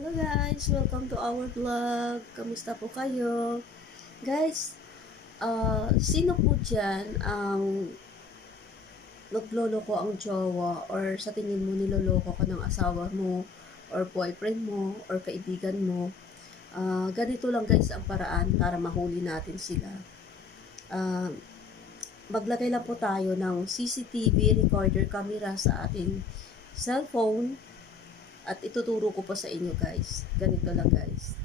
Hello guys! Welcome to our vlog. Kamusta po kayo? Guys, sino po dyan ang nagloloko ang jowa or sa tingin mo niloloko ka ng asawa mo or boyfriend mo or kaibigan mo? Ganito lang guys ang paraan para mahuli natin sila. Maglagay lang po tayo ng CCTV recorder camera sa ating cellphone. At ituturo ko po sa inyo guys. Ganito lang guys.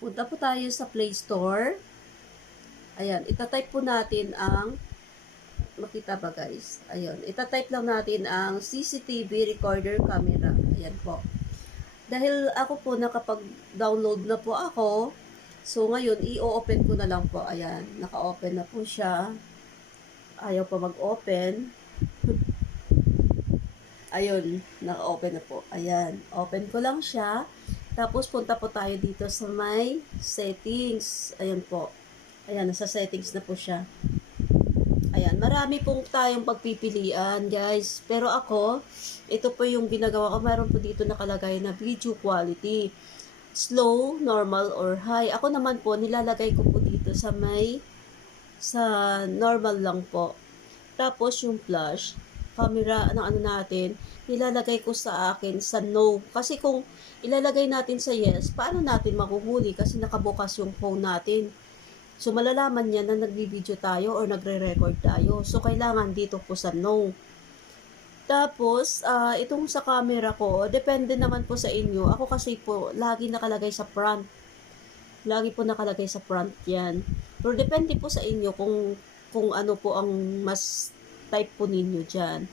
Punta po tayo sa Play Store. Ayan, itatype po natin ang, makita ba guys? Ayan, itatype lang natin ang CCTV recorder camera. Ayan po. Dahil ako po nakapag-download na po ako, so ngayon i-open ko na lang po. Ayan, naka-open na po siya. Ayaw pa mag-open. Ayun, naka-open na po. Ayan, open ko lang siya. Tapos, punta po tayo dito sa may settings. Ayan po. Ayan, nasa settings na po siya. Ayan, marami pong tayong pagpipilian, guys. Pero ako, ito po yung ginagawa ko. Meron po dito nakalagay na video quality. Slow, normal, or high. Ako naman po, nilalagay ko po dito sa normal lang po. Tapos, yung flash camera ng ano natin, nilalagay ko sa akin sa no. Kasi kung ilalagay natin sa yes, paano natin makuhuli? Kasi nakabukas yung phone natin. So, malalaman niya na nagbi-video tayo or nagre-record tayo. So, kailangan dito po sa no. Tapos, itong sa camera ko, depende naman po sa inyo. Ako kasi po, lagi nakalagay sa front. Lagi po nakalagay sa front yan. Pero depende po sa inyo kung ano po ang mas type po ninyo dyan.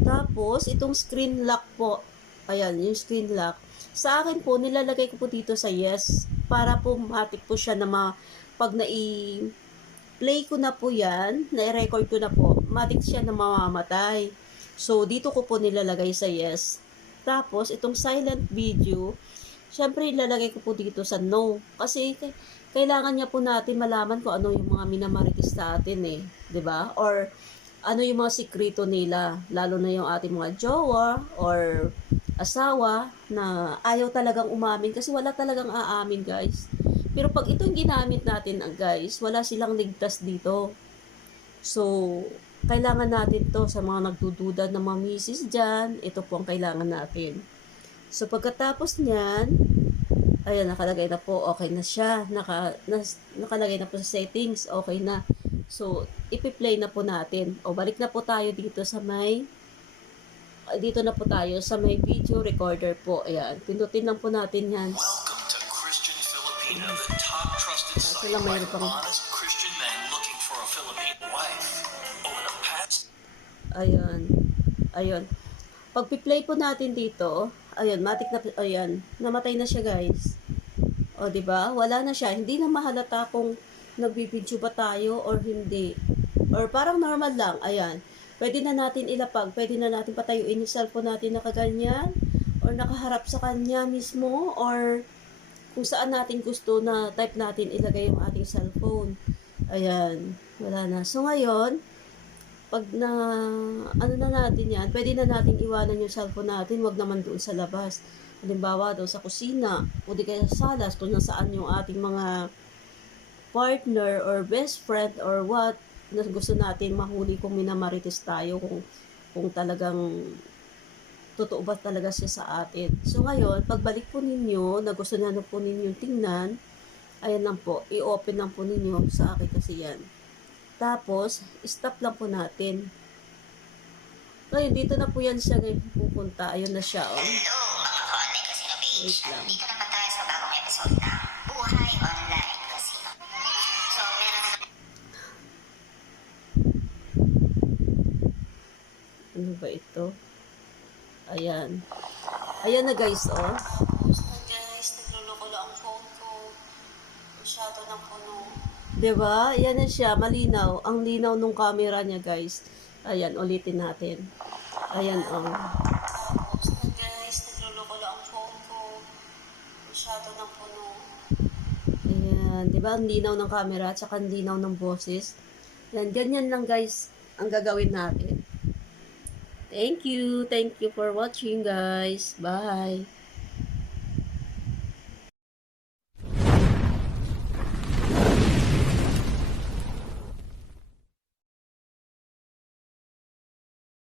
Tapos, itong screen lock po. Ayan, yung screen lock. Sa akin po, nilalagay ko po dito sa yes. Para po matik po siya na pag play ko na po yan, na-record ko na po, matik siya na mamamatay. So, dito ko po nilalagay sa yes. Tapos, itong silent video, syempre, nilalagay ko po dito sa no. Kasi, kailangan niya po natin malaman kung ano yung mga minamarites natin eh. 'Di ba? Or, ano yung mga sikreto nila, lalo na yung ating mga jowa or asawa na ayaw talagang umamin kasi wala talagang aamin guys. Pero pag itong ginamit natin guys, wala silang ligtas dito. So, kailangan natin to sa mga nagdududa ng mga misis dyan, ito po ang kailangan natin. So, pagkatapos niyan, ayan, nakalagay na po, okay na siya. Nakalagay na po sa settings, okay na. So, ipi-play na po natin. O, balik na po tayo dito sa dito na po tayo sa may video recorder po. Ayan, pindutin lang po natin yan. Welcome to Christian Filipina, the top trusted site lang by mayroon pang honest Christian men looking for a Filipino wife. Over the past... Ayan. Ayan. Pag pi-play po natin dito, ayan, matik na, ayan, namatay na siya guys. O, diba? Wala na siya. Hindi na mahalata kung nagbibideo ba tayo or hindi. Or parang normal lang. Ayan. Pwede na natin ilapag. Pwede na natin patayuin yung cellphone natin na kaganyan. Or nakaharap sa kanya mismo. Or kung saan natin gusto na type natin ilagay yung ating cellphone. Ayan. Wala na. So ngayon, pag ano na natin yan, pwede na natin iwanan yung cellphone natin. Wag naman doon sa labas. Halimbawa doon sa kusina. O di kaya sa salas kung nasaan yung ating mga partner or best friend or what na gusto natin mahuli kung minamarites tayo kung talagang totoo ba talaga siya sa atin. So ngayon, pagbalik po ninyo na gusto na po ninyo tingnan, ayan lang po, i-open lang po ninyo sa akin kasi yan. Tapos, stop lang po natin. Ngayon, dito na po yan siya ngayon pupunta. Ayun na siya, oh. Hello, mga ka-online casino page. Wait lang. Dito naman tayo sa bagong episode na Buhay Online Casino. So, meron na Ano ba ito? Ayan. Ayan na guys, oh. Tapos na guys, nagluloko lang ang phone ko. Masyado ng puno. Diba? Ayan na siya, malinaw. Ang linaw nung camera niya guys. Ayan, ulitin natin. Ayan, oh. Tapos na guys, nagluloko lang ang phone ko. Masyado ng puno. Ayan, diba? Ang linaw ng camera at saka ang linaw ng boses. Ayan, ganyan lang guys ang gagawin natin. Thank you for watching guys. Bye.